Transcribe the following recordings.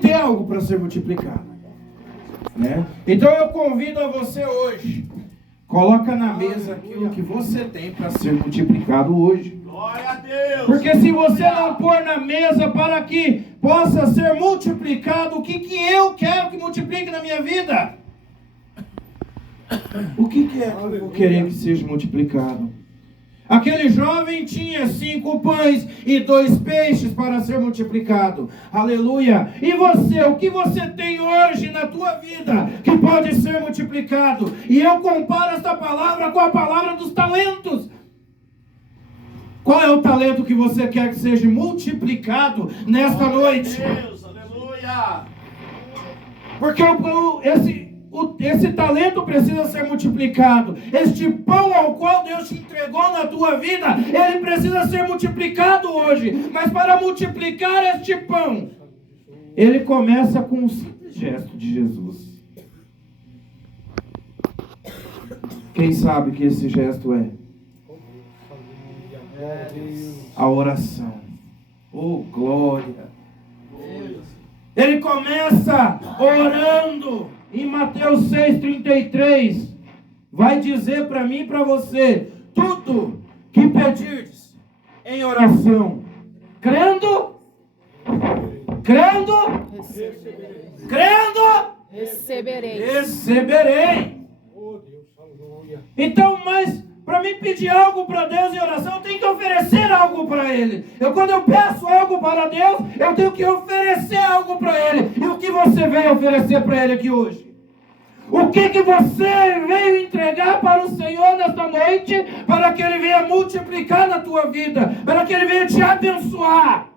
Tem algo para ser multiplicado, né? Então eu convido a você hoje, coloca na mesa aquilo que você tem para ser multiplicado hoje. Glória a Deus! Porque se você não pôr na mesa para que possa ser multiplicado, o que eu quero que multiplique na minha vida? O que é que eu vou querer que seja multiplicado? Aquele jovem tinha 5 pães e 2 peixes para ser multiplicado. Aleluia! E você, o que você tem hoje na tua vida que pode ser multiplicado? E eu comparo esta palavra com a palavra dos talentos. Qual é o talento que você quer que seja multiplicado nesta noite? Deus, aleluia! Porque esse talento precisa ser multiplicado. Este pão ao qual Deus te entregou na tua vida, ele precisa ser multiplicado hoje. Mas para multiplicar este pão, ele começa com um simples gesto de Jesus. Quem sabe que esse gesto é? A oração. Oh, glória! Ele começa orando. Em Mateus 6,33, vai dizer para mim e para você: tudo que pedirdes em oração, crendo, receberei. Então, mas para mim pedir algo para Deus em oração, eu tenho que oferecer algo para Ele. Quando eu peço algo para Deus, eu tenho que oferecer algo para Ele. E o que você veio oferecer para Ele aqui hoje? O que você veio entregar para o Senhor nesta noite, para que Ele venha multiplicar na tua vida, para que Ele venha te abençoar?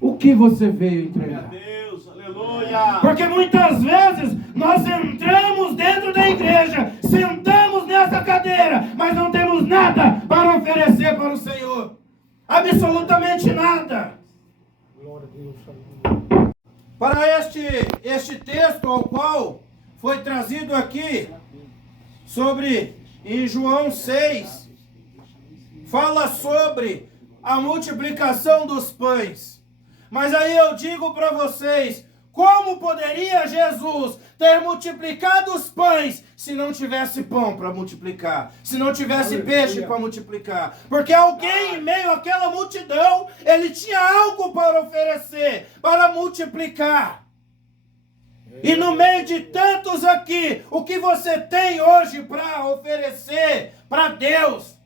O que você veio entregar? Deus, aleluia! Porque muitas vezes nós entramos dentro da igreja, sentamos nessa cadeira, mas não temos nada para oferecer para o Senhor. Absolutamente nada. Glória a Deus, aleluia. Para este texto ao qual foi trazido aqui, sobre, em João 6, fala sobre a multiplicação dos pães. Mas aí eu digo para vocês, como poderia Jesus ter multiplicado os pães se não tivesse pão para multiplicar? Se não tivesse peixe para multiplicar? Porque alguém em meio àquela multidão, ele tinha algo para oferecer, para multiplicar. E no meio de tantos aqui, o que você tem hoje para oferecer para Deus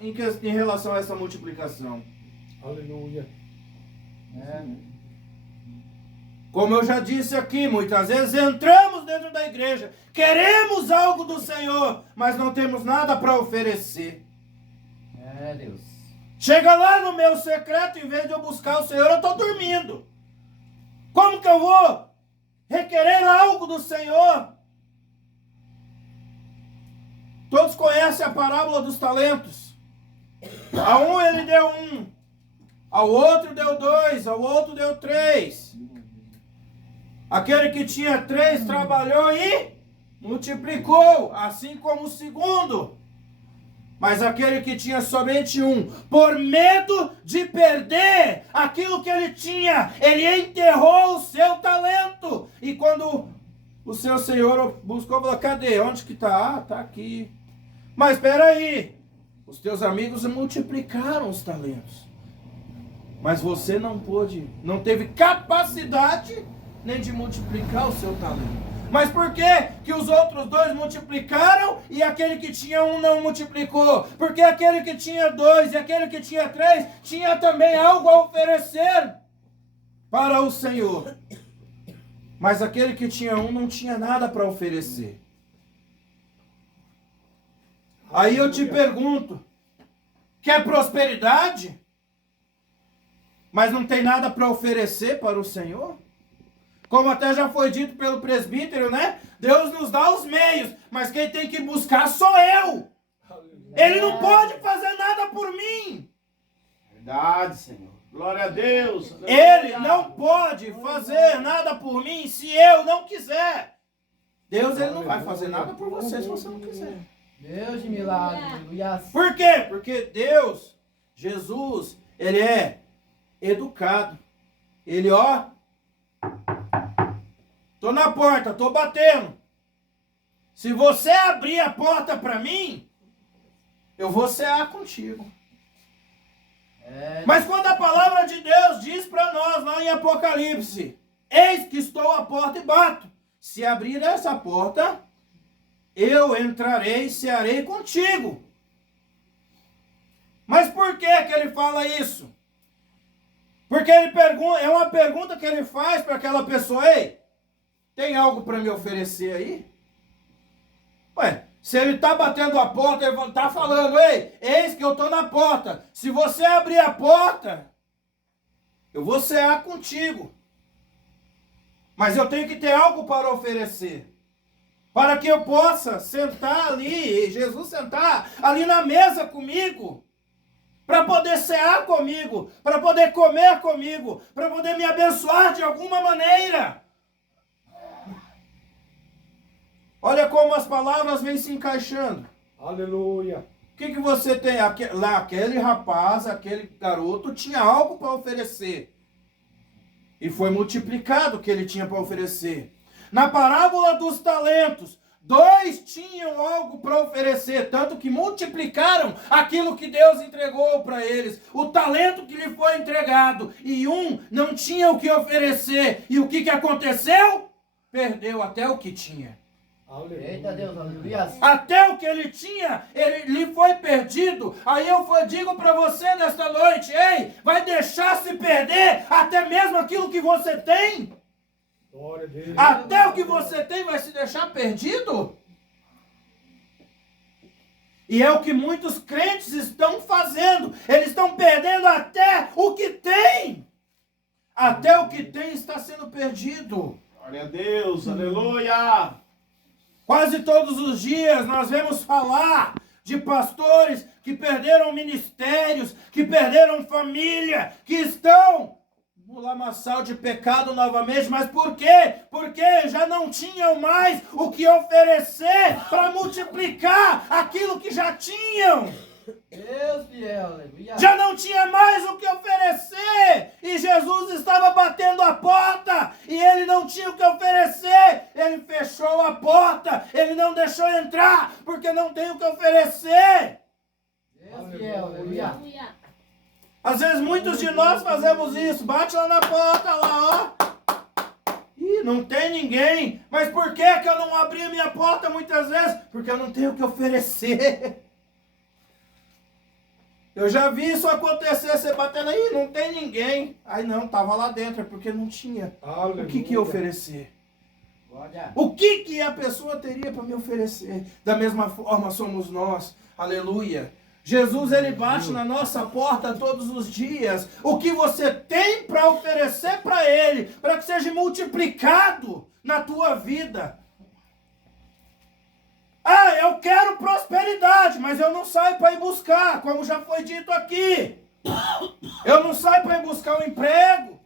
em relação a essa multiplicação? Aleluia. Como eu já disse aqui, muitas vezes entramos dentro da igreja, queremos algo do Senhor, mas não temos nada para oferecer. Deus. Chega lá no meu secreto, em vez de eu buscar o Senhor, eu estou dormindo. Como que eu vou requerer algo do Senhor? Todos conhecem a parábola dos talentos. A um ele deu 1, ao outro deu 2, ao outro deu 3. Aquele que tinha 3 trabalhou e multiplicou, assim como o segundo. Mas aquele que tinha somente 1, por medo de perder aquilo que ele tinha, ele enterrou o seu talento. E quando o seu senhor buscou, falou: cadê? Onde que está? Ah, está aqui. Mas espera aí, os teus amigos multiplicaram os talentos, mas você não pôde, não teve capacidade nem de multiplicar o seu talento. Mas por que que os outros 2 multiplicaram e aquele que tinha 1 não multiplicou? Porque aquele que tinha 2 e aquele que tinha 3 tinha também algo a oferecer para o Senhor. Mas aquele que tinha 1 não tinha nada para oferecer. Aí eu te pergunto, quer prosperidade, mas não tem nada para oferecer para o Senhor? Como até já foi dito pelo presbítero, né? Deus nos dá os meios, mas quem tem que buscar sou eu. Ele não pode fazer nada por mim. Verdade, Senhor. Glória a Deus. Ele não pode fazer nada por mim se eu não quiser. Deus ele não vai fazer nada por você se você não quiser. Deus de milagre, aleluia. Por quê? Porque Deus, Jesus, ele é educado. Ele, ó, tô na porta, tô batendo. Se você abrir a porta para mim, eu vou cear contigo. Mas quando a palavra de Deus diz para nós lá em Apocalipse, eis que estou à porta e bato. Se abrir essa porta, eu entrarei e cearei contigo. Mas por que ele fala isso? Porque ele pergunta, é uma pergunta que ele faz para aquela pessoa: ei, tem algo para me oferecer aí? Ué, se ele está batendo a porta, ele está falando: ei, eis que eu estou na porta. Se você abrir a porta, eu vou cear contigo. Mas eu tenho que ter algo para oferecer. Para que eu possa sentar ali, Jesus sentar ali na mesa comigo. Para poder cear comigo, para poder comer comigo, para poder me abençoar de alguma maneira. Olha como as palavras vêm se encaixando. Aleluia. O que você tem? Lá, aquele rapaz, aquele garoto tinha algo para oferecer. E foi multiplicado o que ele tinha para oferecer. Na parábola dos talentos, 2 tinham algo para oferecer, tanto que multiplicaram aquilo que Deus entregou para eles, o talento que lhe foi entregado, e um não tinha o que oferecer. E o que aconteceu? Perdeu até o que tinha. Aleluia. Eita Deus, aleluia. Até o que ele tinha, ele lhe foi perdido. Aí eu digo para você nesta noite: ei, vai deixar se perder até mesmo aquilo que você tem? Glória a Deus. Até o que você tem vai se deixar perdido? E é o que muitos crentes estão fazendo. Eles estão perdendo até o que tem. Até o que tem está sendo perdido. Glória a Deus, aleluia. Quase todos os dias nós vemos falar de pastores que perderam ministérios, que perderam família, que estão no lamaçal de pecado novamente. Mas por quê? Porque já não tinham mais o que oferecer para multiplicar aquilo que já tinham. Deus fiel, aleluia. Já não tinha mais o que oferecer. E Jesus estava batendo a porta. E ele não tinha o que oferecer. Ele fechou a porta. Ele não deixou entrar. Porque não tem o que oferecer. Deus fiel, aleluia. Às vezes muitos de nós fazemos isso. Bate lá na porta, lá, ó. Ih, não tem ninguém. Mas por que eu não abri a minha porta muitas vezes? Porque eu não tenho o que oferecer. Eu já vi isso acontecer, você batendo aí, não tem ninguém. Aí não, estava lá dentro, é porque não tinha. Aleluia. O que oferecer? Glória. O que a pessoa teria para me oferecer? Da mesma forma somos nós. Aleluia. Jesus, ele bate na nossa porta todos os dias. O que você tem para oferecer para ele, para que seja multiplicado na tua vida. Ah, eu quero prosperidade, mas eu não saio para ir buscar, como já foi dito aqui. Eu não saio para ir buscar um emprego.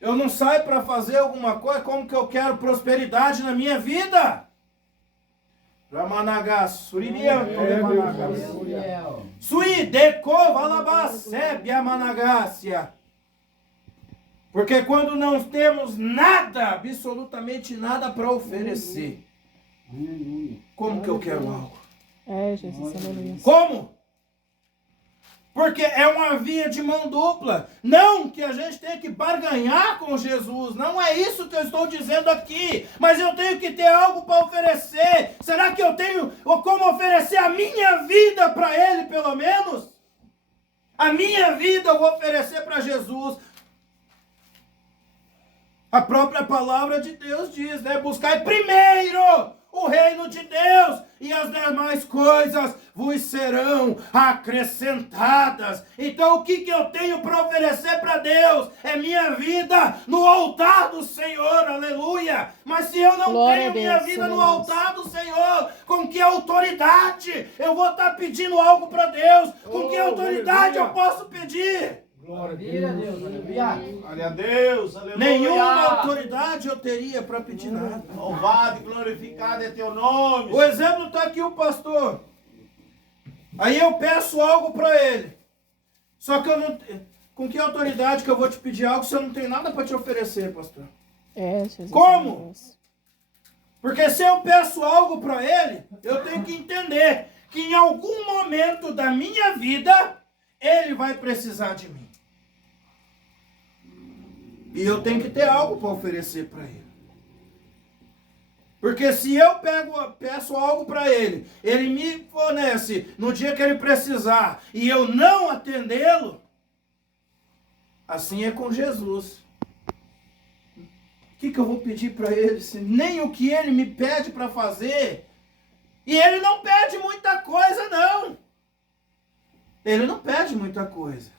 Eu não saio para fazer alguma coisa. Como que eu quero prosperidade na minha vida? Ramanagas, Suribiam, Deus fiel. Sui, Deco, Valabas, Sebia, Managácia. Porque quando não temos nada, absolutamente nada para oferecer, como que eu quero algo? É, Jesus, aleluia. Como? Porque é uma via de mão dupla. Não que a gente tenha que barganhar com Jesus. Não é isso que eu estou dizendo aqui. Mas eu tenho que ter algo para oferecer. Será que eu tenho como oferecer a minha vida para Ele, pelo menos? A minha vida eu vou oferecer para Jesus. A própria palavra de Deus diz, né? Buscai primeiro o reino de Deus, e as demais coisas vos serão acrescentadas. Então o que eu tenho para oferecer para Deus? É minha vida no altar do Senhor, aleluia. Mas se eu não Glória tenho a Deus, minha vida no aleluia. altar do Senhor, com que autoridade eu vou estar pedindo algo para Deus? Com que Oh, autoridade aleluia. eu posso pedir? Glória a Maravilha, Deus. Deus, aleluia. Glória a Deus, aleluia. Nenhuma autoridade eu teria para pedir nada. Louvado e glorificado é teu nome. O exemplo está aqui, o pastor. Aí eu peço algo para ele. Só que eu não... com que autoridade que eu vou te pedir algo se eu não tenho nada para te oferecer, pastor? É, Jesus. Como? aleluia. Porque se eu peço algo para ele, eu tenho que entender que em algum momento da minha vida, ele vai precisar de mim. E eu tenho que ter algo para oferecer para ele. Porque se eu peço algo para ele, ele me fornece no dia que ele precisar, e eu não atendê-lo, assim é com Jesus. O que eu vou pedir para ele, se nem o que ele me pede para fazer? E ele não pede muita coisa, não. Ele não pede muita coisa.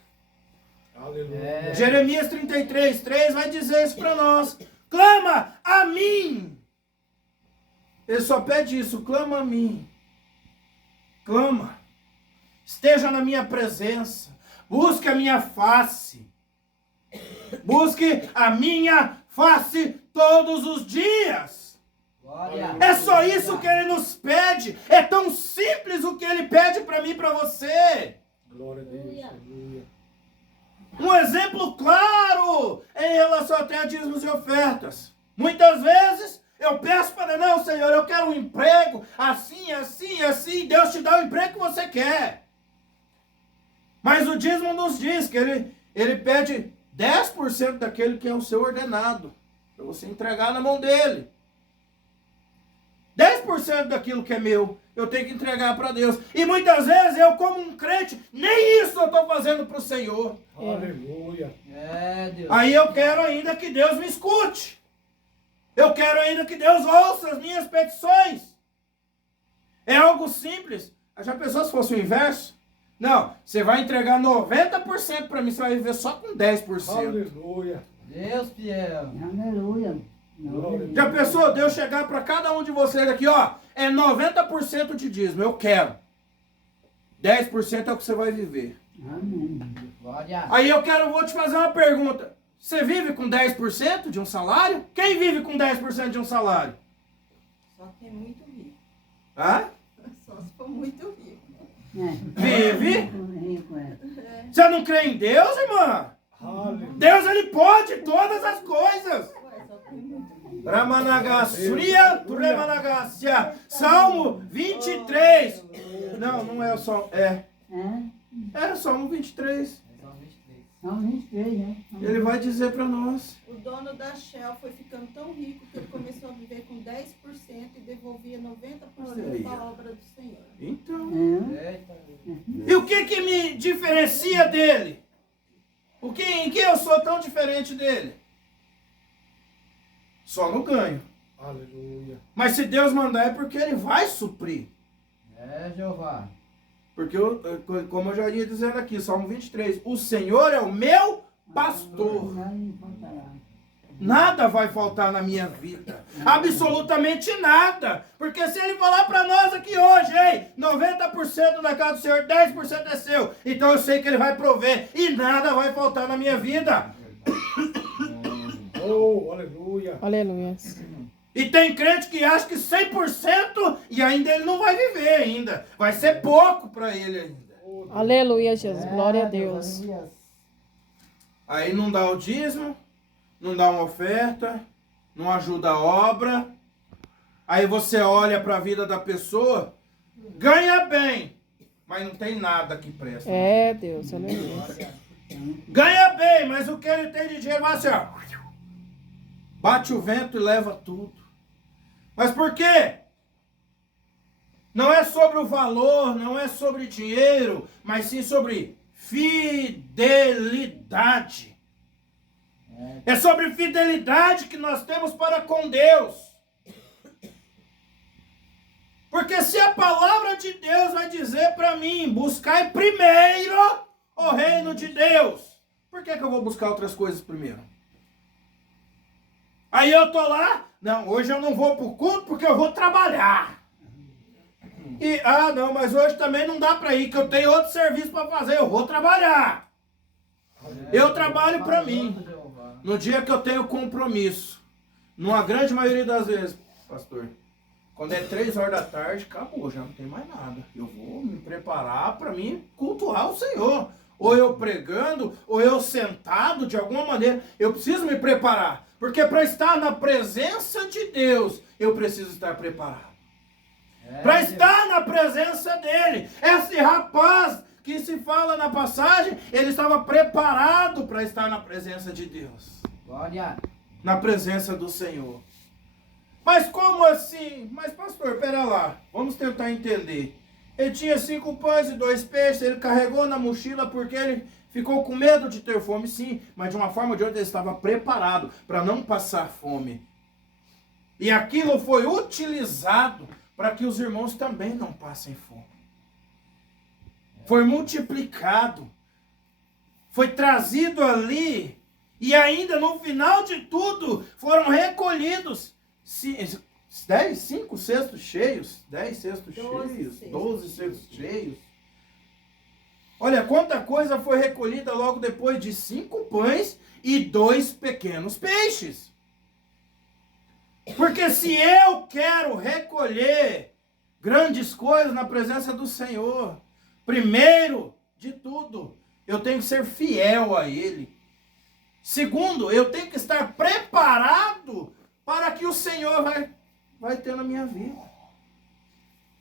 Aleluia. Jeremias 33:3 vai dizer isso para nós. Clama a mim. Ele só pede isso, clama a mim. Clama. Esteja na minha presença. Busque a minha face. Busque a minha face todos os dias. Glória. É só isso que ele nos pede. É tão simples o que ele pede para mim e para você. Glória a Deus. Aleluia. Um exemplo claro em relação até a dízimos e ofertas. Muitas vezes eu peço para, não, Senhor, eu quero um emprego, assim, assim, assim. Deus te dá o emprego que você quer. Mas o dízimo nos diz que ele pede 10% daquele que é o seu ordenado, para você entregar na mão dele. 10% daquilo que é meu, eu tenho que entregar para Deus. E muitas vezes eu, como um crente, nem isso eu estou fazendo para o Senhor. Aleluia. É, Deus. Aí eu quero ainda que Deus me escute. Eu quero ainda que Deus ouça as minhas petições. É algo simples. Já pensou se fosse o inverso? Não, você vai entregar 90% para mim, você vai viver só com 10%. Aleluia. Deus fiel. Aleluia. Já pensou Deus chegar para cada um de vocês aqui, ó, é 90% de dízimo, eu quero. 10% é o que você vai viver. Amém. Glória. Aí vou te fazer uma pergunta. Você vive com 10% de um salário? Quem vive com 10% de um salário? Só que é muito rico. Hã? Só se for muito rico. Vive? Rico, é. Você não crê em Deus, irmã? Aleluia. Deus, ele pode todas as coisas. Ué, só tem muito rico. Ramanagasuria, Turemanagasia. Salmo 23. Não é o Salmo. É Salmo 23. São 23. São 23, né? Ele vai dizer para nós. O dono da Shell foi ficando tão rico que ele começou a viver com 10% e devolvia 90% Olha aí, da ó. obra do Senhor. Então. Eita. E o que me diferencia dele? Em que eu sou tão diferente dele? Só no ganho. Aleluia. Mas se Deus mandar é porque ele vai suprir. É, Jeová. Porque, como eu já ia dizendo aqui, Salmo 23, o Senhor é o meu pastor. Nada me faltará. Nada vai faltar na minha vida. Absolutamente nada. Porque se ele falar para nós aqui hoje, ei, 90% da casa do Senhor, 10% é seu. Então eu sei que ele vai prover e nada vai faltar na minha vida. Oh, aleluia. Aleluia. E tem crente que acha que 100% e ainda ele não vai viver ainda. Vai ser pouco para ele ainda. Aleluia, Jesus. Glória a Deus. Aleluia. Aí não dá o dízimo, não dá uma oferta, não ajuda a obra. Aí você olha para a vida da pessoa, ganha bem, mas não tem nada que presta. É, Deus. Aleluia. Ganha bem, mas o que ele tem de dinheiro vai assim, ó, bate o vento e leva tudo. Mas por quê? Não é sobre o valor, não é sobre dinheiro, mas sim sobre fidelidade. É sobre fidelidade que nós temos para com Deus. Porque se a palavra de Deus vai dizer para mim, buscai primeiro o reino de Deus, por que eu vou buscar outras coisas primeiro? Aí eu tô lá, não, hoje eu não vou pro culto porque eu vou trabalhar. E, não, mas hoje também não dá para ir, que eu tenho outro serviço para fazer, eu vou trabalhar. Eu trabalho para mim. No dia que eu tenho compromisso, numa grande maioria das vezes, pastor, quando é 3 horas da tarde, acabou, já não tem mais nada. Eu vou me preparar para mim cultuar o Senhor. ou eu pregando, ou eu sentado de alguma maneira. Eu preciso me preparar. Porque para estar na presença de Deus, eu preciso estar preparado. Para estar na presença dele. Esse rapaz que se fala na passagem, ele estava preparado para estar na presença de Deus. Glória. Na presença do Senhor. Mas como assim? Mas pastor, pera lá. Vamos tentar entender. Ele tinha 5 pães e 2 peixes. Ele carregou na mochila porque ele ficou com medo de ter fome, sim. Mas de uma forma ou de outra ele estava preparado para não passar fome. E aquilo foi utilizado para que os irmãos também não passem fome. Foi multiplicado. Foi trazido ali. E ainda no final de tudo foram recolhidos 5 cestos cheios, 10 cestos cheios, 12 cestos cheios. Olha quanta coisa foi recolhida logo depois de 5 pães e 2 pequenos peixes. Porque se eu quero recolher grandes coisas na presença do Senhor, primeiro de tudo, eu tenho que ser fiel a Ele. Segundo, eu tenho que estar preparado para que o Senhor vai ter na minha vida.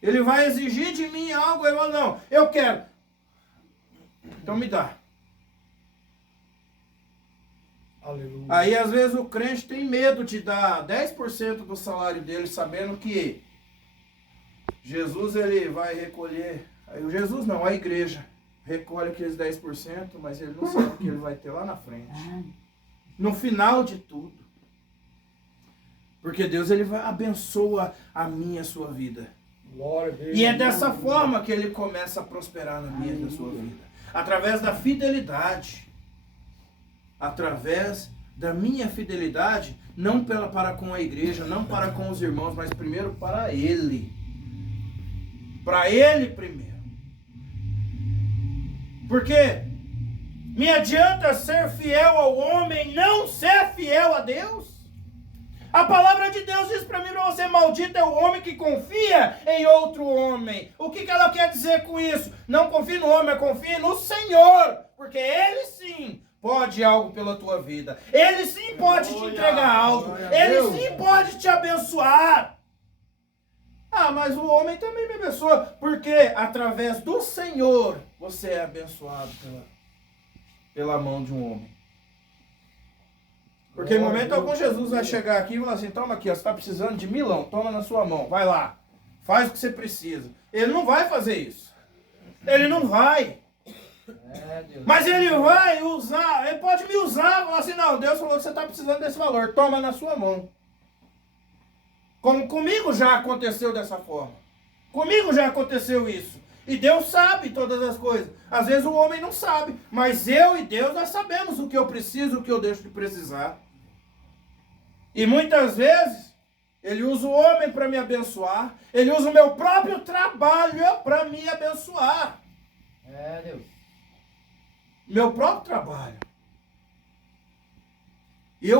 Ele vai exigir de mim algo, eu falo, não, eu quero. Então me dá. Aleluia. Aí às vezes o crente tem medo de dar 10% do salário dele, sabendo que Jesus ele vai recolher. Aí o Jesus não, a igreja recolhe aqueles 10%, mas ele não sabe o que ele vai ter lá na frente. No final de tudo. Porque Deus ele vai abençoa a minha e a sua vida. Glória a Deus. E é dessa forma que ele começa a prosperar na minha e na sua vida. Através da fidelidade. Através da minha fidelidade, não para com a igreja, não para com os irmãos, mas primeiro para Ele. Para Ele primeiro. Porque me adianta ser fiel ao homem, não ser fiel a Deus? A palavra de Deus diz para mim, para você, maldito é o homem que confia em outro homem. O que ela quer dizer com isso? Não confie no homem, mas confie no Senhor. Porque Ele sim pode algo pela tua vida. Ele sim pode te entregar algo. Ele sim pode te abençoar. Ah, mas o homem também me abençoa. Porque através do Senhor você é abençoado pela mão de um homem. Porque em momento algum Jesus vai chegar aqui e falar assim, toma aqui, ó, você está precisando de milão, toma na sua mão, vai lá, faz o que você precisa. Ele não vai fazer isso. Ele não vai. Mas ele vai usar, ele pode me usar, falar assim, não, Deus falou que você está precisando desse valor, toma na sua mão. Como comigo já aconteceu dessa forma. Comigo já aconteceu isso. E Deus sabe todas as coisas. Às vezes o homem não sabe, mas eu e Deus nós sabemos o que eu preciso, o que eu deixo de precisar. E muitas vezes Ele usa o homem para me abençoar. Ele usa o meu próprio trabalho para me abençoar. É, Deus. Meu próprio trabalho. E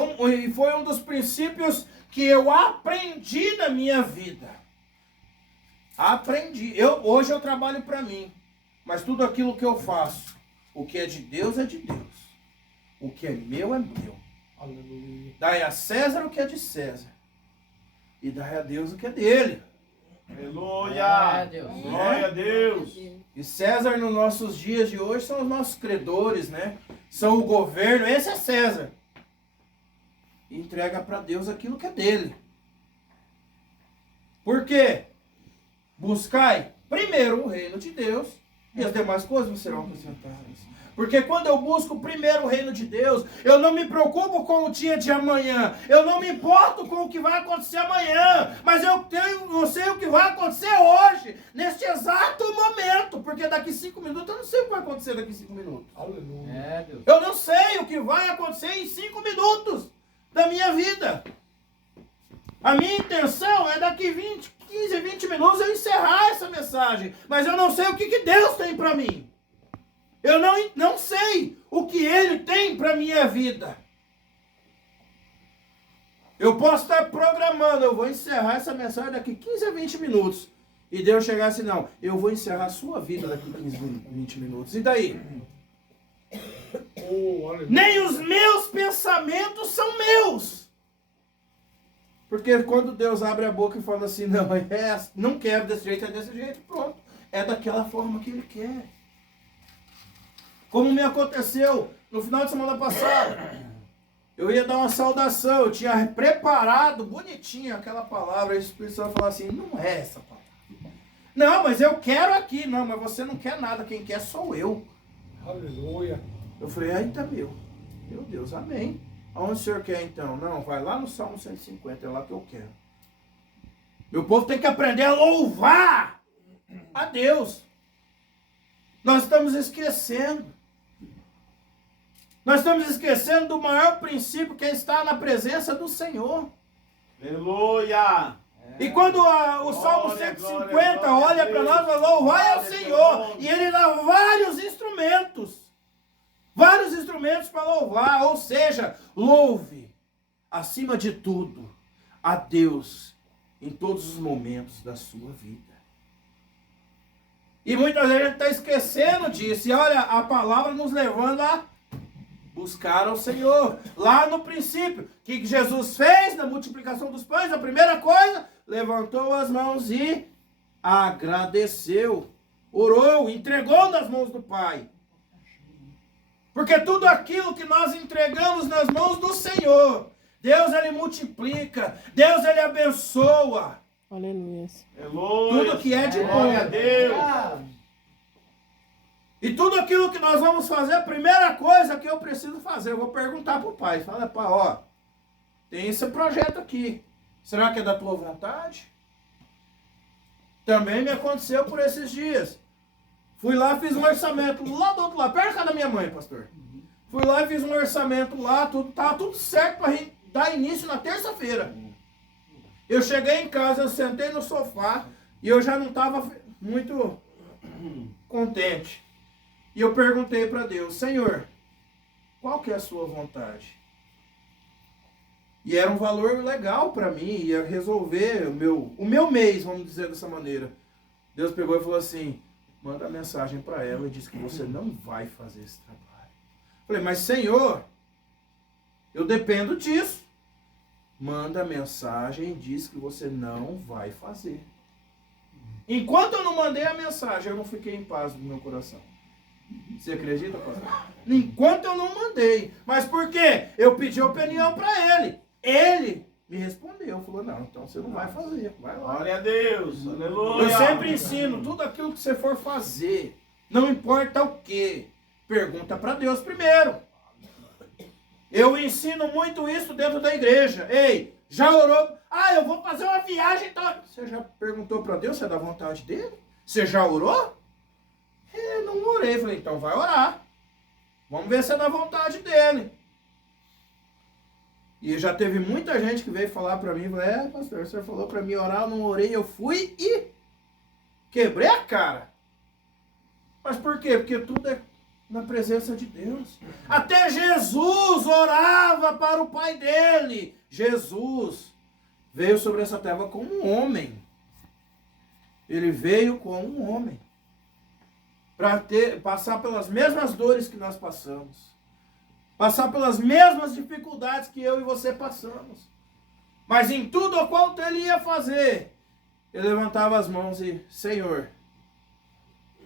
foi um dos princípios que eu aprendi na minha vida. Aprendi. Hoje eu trabalho para mim. Mas tudo aquilo que eu faço, o que é de Deus é de Deus. O que é meu é meu. Aleluia. Dai a César o que é de César. E dai a Deus o que é dele. Aleluia. É, Deus. Glória a Deus. E César nos nossos dias de hoje são os nossos credores, né? São o governo, esse é César. E entrega para Deus aquilo que é dele. Por quê? Buscai primeiro o reino de Deus e as demais coisas serão acrescentadas. Porque quando eu busco primeiro o reino de Deus, eu não me preocupo com o dia de amanhã. Eu não me importo com o que vai acontecer amanhã. Mas eu sei o que vai acontecer hoje, neste exato momento. Porque daqui 5 minutos eu não sei o que vai acontecer daqui 5 minutos. Aleluia. É, Deus. Eu não sei o que vai acontecer em 5 minutos da minha vida. A minha intenção é daqui 15, 20 minutos eu encerrar essa mensagem. Mas eu não sei o que Deus tem para mim. Eu não sei o que Ele tem para a minha vida. Eu posso estar programando, eu vou encerrar essa mensagem daqui 15 a 20 minutos. E Deus chegar assim, não, eu vou encerrar a sua vida daqui 15 a 20 minutos. E daí? Oh, aleluia. Nem os meus pensamentos são meus. Porque quando Deus abre a boca e fala assim, não quero desse jeito, é desse jeito, pronto. É daquela forma que Ele quer. Como me aconteceu no final de semana passada. Eu ia dar uma saudação, eu tinha preparado bonitinho aquela palavra, e o Espírito Santo falou assim, não é essa palavra. Não, mas eu quero aqui. Não, mas você não quer nada, quem quer sou eu. Aleluia. Eu falei, eita meu Deus, amém. Aonde o senhor quer então? Não, vai lá no Salmo 150, é lá que eu quero. Meu povo tem que aprender a louvar a Deus. Nós estamos esquecendo. Nós estamos esquecendo do maior princípio que é estar na presença do Senhor. Aleluia. E quando o Salmo Glória, 150 glória, olha para nós, fala, louvai ao glória, Senhor. glória. E Ele dá vários instrumentos. Vários instrumentos para louvar. Ou seja, louve, acima de tudo, a Deus em todos os momentos da sua vida. E muitas vezes a gente está esquecendo disso. E olha, a palavra nos levando a buscar ao Senhor. Lá no princípio, o que Jesus fez na multiplicação dos pães? A primeira coisa, levantou as mãos e agradeceu. Orou, entregou nas mãos do Pai. Porque tudo aquilo que nós entregamos nas mãos do Senhor, Deus Ele multiplica, Deus Ele abençoa. Aleluia. Aleluia. Tudo que é de Glória a bom. Deus. E tudo aquilo que nós vamos fazer, a primeira coisa que eu preciso fazer, eu vou perguntar para o pai. Fala, pai, ó, tem esse projeto aqui. Será que é da tua vontade? Também me aconteceu por esses dias. Fui lá, fiz um orçamento lá do outro lado, perto da casa da minha mãe, pastor. Fui lá e fiz um orçamento lá, tava tudo certo para dar início na terça-feira. Eu cheguei em casa, eu sentei no sofá e eu já não estava muito contente. E eu perguntei para Deus, Senhor, qual que é a sua vontade? E era um valor legal para mim, ia resolver o meu mês, vamos dizer dessa maneira. Deus pegou e falou assim, manda mensagem para ela e diz que você não vai fazer esse trabalho. Falei, mas Senhor, eu dependo disso. Manda mensagem e diz que você não vai fazer. Enquanto eu não mandei a mensagem, eu não fiquei em paz no meu coração. Você acredita, pastor? Enquanto eu não mandei. Mas por quê? Eu pedi opinião para ele. Ele me respondeu. Falou, não, então você não vai fazer. Vai lá. Glória a Deus. Aleluia. Eu sempre ensino, tudo aquilo que você for fazer, não importa o que, pergunta para Deus primeiro. Eu ensino muito isso dentro da igreja. Ei, já orou? Ah, eu vou fazer uma viagem. Então... Você já perguntou para Deus se é da vontade dele? Você já orou? Não orei. Falei, então vai orar. Vamos ver se é da vontade dele. E já teve muita gente que veio falar para mim, pastor, o senhor falou para mim orar, eu não orei, eu fui e quebrei a cara. Mas por quê? Porque tudo é na presença de Deus. Até Jesus orava para o Pai dele. Jesus veio sobre essa terra como um homem. Ele veio como um homem. Para passar pelas mesmas dores que nós passamos. Passar pelas mesmas dificuldades que eu e você passamos. Mas em tudo o quanto ele ia fazer, ele levantava as mãos e, Senhor,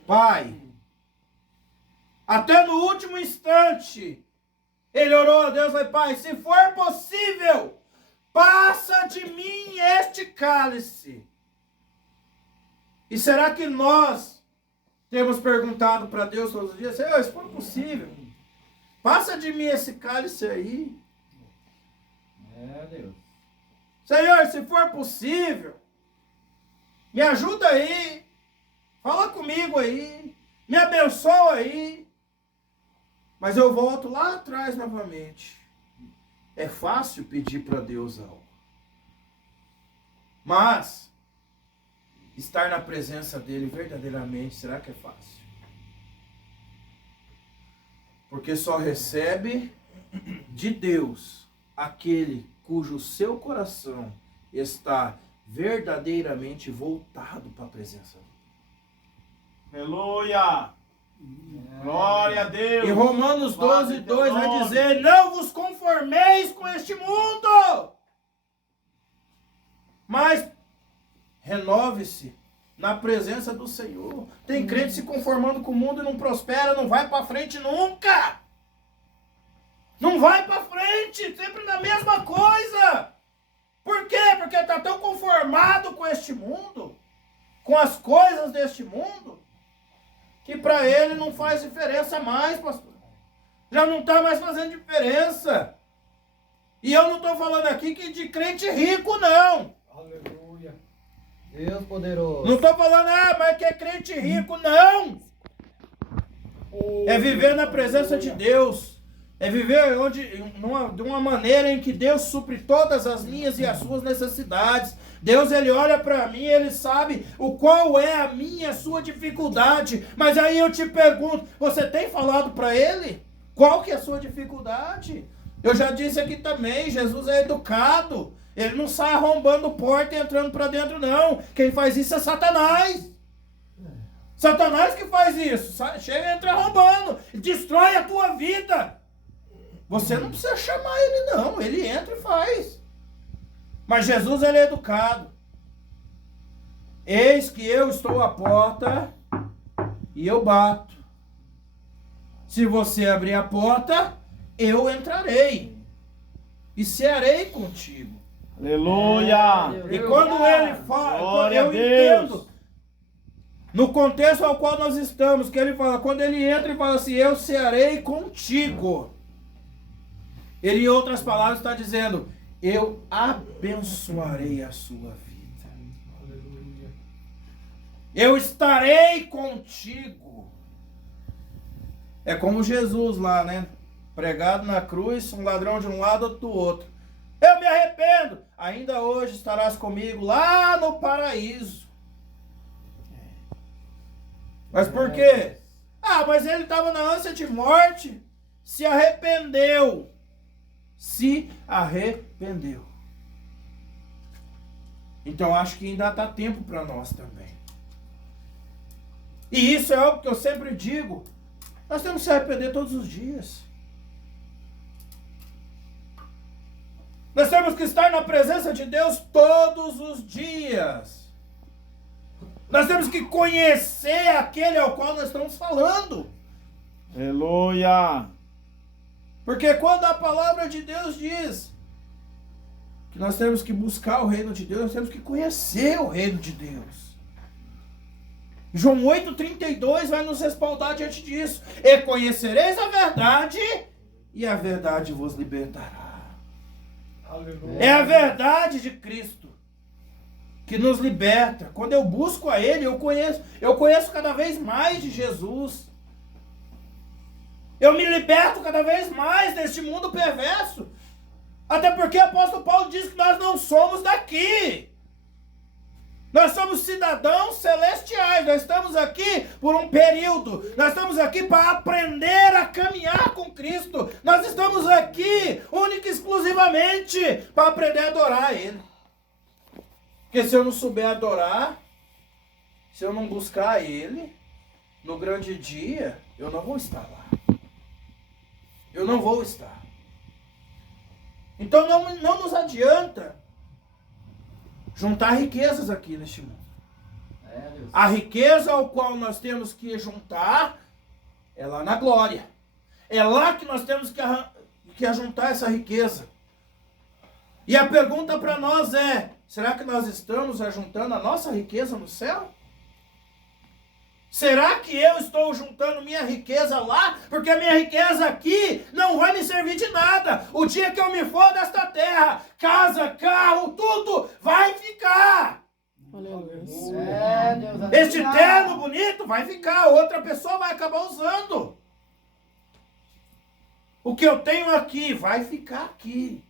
Pai, até no último instante, ele orou a Deus e falou, Pai, se for possível, passa de mim este cálice. E será que nós temos perguntado para Deus todos os dias, Senhor, se for possível, passa de mim esse cálice aí. É, Deus. Senhor, se for possível, me ajuda aí. Fala comigo aí. Me abençoa aí. Mas eu volto lá atrás novamente. É fácil pedir para Deus algo. Mas estar na presença dele verdadeiramente, será que é fácil? Porque só recebe de Deus aquele cujo seu coração está verdadeiramente voltado para a presença dele. Aleluia. Glória a Deus. E Romanos 12, 2 vai dizer: não vos conformeis com este mundo, mas renove-se na presença do Senhor. Tem crente se conformando com o mundo e não prospera, não vai para frente nunca. Não vai para frente, sempre na mesma coisa. Por quê? Porque está tão conformado com este mundo, com as coisas deste mundo, que para ele não faz diferença mais, pastor. Já não está mais fazendo diferença. E eu não estou falando aqui que de crente rico, não. Aleluia. Deus poderoso. Não estou falando, mas que é crente rico, não. É viver na presença de Deus. É viver de uma maneira em que Deus supre todas as minhas e as suas necessidades. Deus, Ele olha para mim, Ele sabe qual é a minha, a sua dificuldade. Mas aí eu te pergunto, você tem falado para Ele? Qual que é a sua dificuldade? Eu já disse aqui também, Jesus é educado. Ele não sai arrombando porta e entrando para dentro, não. Quem faz isso é Satanás. Satanás que faz isso. Chega e entra arrombando. Destrói a tua vida. Você não precisa chamar ele, não. Ele entra e faz. Mas Jesus, ele é educado. Eis que eu estou à porta e eu bato. Se você abrir a porta, eu entrarei e cearei contigo. Aleluia. E quando ele fala, Glória eu a Deus. entendo, no contexto ao qual nós estamos, que ele fala, quando ele entra e fala assim, eu cearei contigo. Ele, em outras palavras, está dizendo, eu abençoarei a sua vida. Aleluia. Eu estarei contigo. É como Jesus lá, né? Pregado na cruz, um ladrão de um lado, outro do outro. Eu me arrependo. Ainda hoje estarás comigo lá no paraíso. Mas por quê? Mas ele estava na ânsia de morte. Se arrependeu. Se arrependeu. Então acho que ainda está tempo para nós também. E isso é algo que eu sempre digo. Nós temos que se arrepender todos os dias. Nós temos que estar na presença de Deus todos os dias. Nós temos que conhecer aquele ao qual nós estamos falando. Aleluia. Porque quando a palavra de Deus diz que nós temos que buscar o reino de Deus, nós temos que conhecer o reino de Deus. João 8,32 vai nos respaldar diante disso. E conhecereis a verdade, e a verdade vos libertará. Aleluia. É a verdade de Cristo que nos liberta. Quando eu busco a Ele, eu conheço cada vez mais de Jesus. Eu me liberto cada vez mais deste mundo perverso. Até porque o apóstolo Paulo diz que nós não somos daqui. Nós somos cidadãos celestiais. Nós estamos aqui por um período. Nós estamos aqui para aprender a caminhar com Cristo. Nós estamos aqui única e exclusivamente para aprender a adorar a Ele. Porque se eu não souber adorar, se eu não buscar Ele, no grande dia, eu não vou estar lá. Eu não vou estar. Então não nos adianta juntar riquezas aqui neste mundo. A riqueza ao qual nós temos que juntar é lá na glória. É lá que nós temos que ajuntar essa riqueza. E a pergunta para nós é, será que nós estamos ajuntando a nossa riqueza no céu? Será que eu estou juntando minha riqueza lá? Porque a minha riqueza aqui não vai me servir de nada. O dia que eu me for desta terra, casa, carro, tudo vai ficar. Aleluia. Deus. Este terno bonito vai ficar, outra pessoa vai acabar usando. O que eu tenho aqui vai ficar aqui.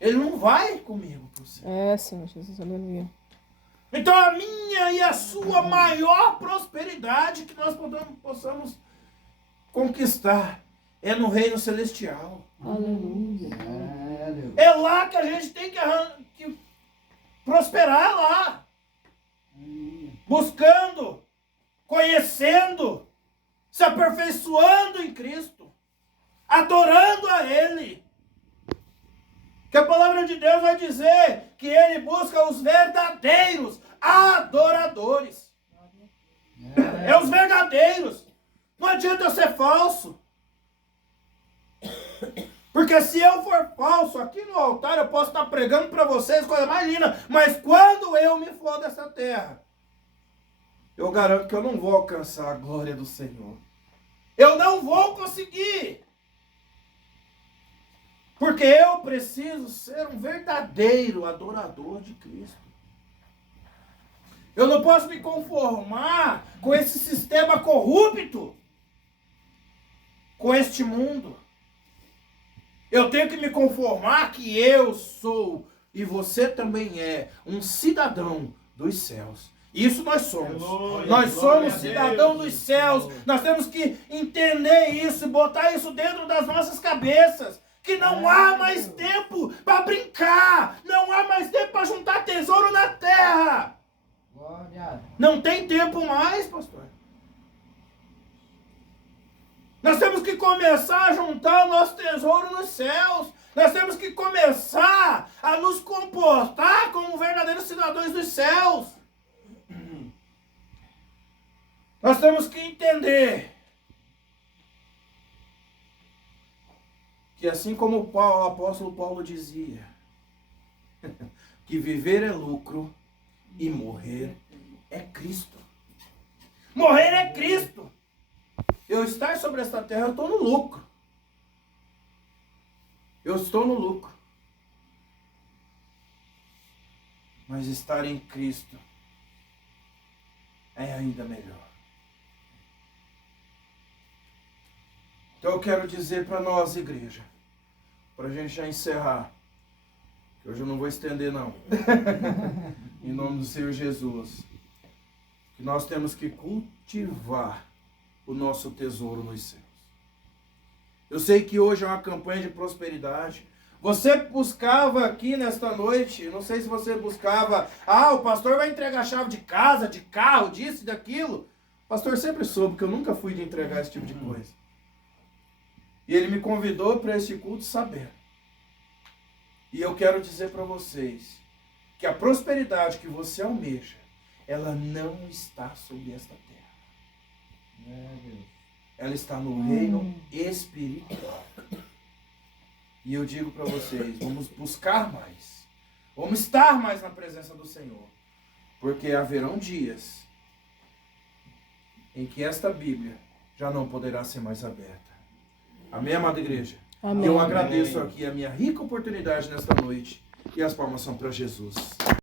Ele não vai comigo para o céu. É, Senhor Jesus, aleluia. Então a minha e a sua maior prosperidade que nós possamos conquistar é no reino celestial. Aleluia. É lá que a gente tem que prosperar lá. Buscando, conhecendo se aperfeiçoando em Cristo, adorando a Ele. Que a palavra de Deus vai dizer que Ele busca os verdadeiros adoradores. É os verdadeiros. Não adianta eu ser falso. Porque se eu for falso aqui no altar, eu posso estar pregando para vocês coisa mais linda. Mas quando eu me for dessa terra, eu garanto que eu não vou alcançar a glória do Senhor. Eu não vou conseguir. Porque eu preciso ser um verdadeiro adorador de Cristo. Eu não posso me conformar com esse sistema corrupto, com este mundo. Eu tenho que me conformar que eu sou, e você também é, um cidadão dos céus. Isso nós somos. Aleluia, Nós glória somos a cidadão Deus. dos céus. Nós temos que entender isso, botar isso dentro das nossas cabeças. Que não há mais tempo para brincar. Não há mais tempo para juntar tesouro na terra. Glória. Não tem tempo mais, pastor. Nós temos que começar a juntar o nosso tesouro nos céus. Nós temos que começar a nos comportar como verdadeiros cidadãos dos céus. Nós temos que entender que assim como o apóstolo Paulo dizia, que viver é lucro e morrer é Cristo. Morrer é Cristo. Eu estar sobre esta terra, eu estou no lucro. Eu estou no lucro. Mas estar em Cristo é ainda melhor. Então eu quero dizer para nós, igreja, para a gente já encerrar, que hoje eu não vou estender não, em nome do Senhor Jesus, que nós temos que cultivar o nosso tesouro nos céus. Eu sei que hoje é uma campanha de prosperidade. Você buscava aqui nesta noite, não sei se você buscava, o pastor vai entregar a chave de casa, de carro, disso e daquilo. O pastor sempre soube que eu nunca fui de entregar esse tipo de coisa. E ele me convidou para esse culto saber. E eu quero dizer para vocês que a prosperidade que você almeja, ela não está sobre esta terra. Ela está no reino espiritual. E eu digo para vocês, vamos buscar mais. Vamos estar mais na presença do Senhor. Porque haverão dias em que esta Bíblia já não poderá ser mais aberta. Amém, amada igreja? Amém. Eu agradeço aqui a minha rica oportunidade nesta noite. E as palmas são para Jesus.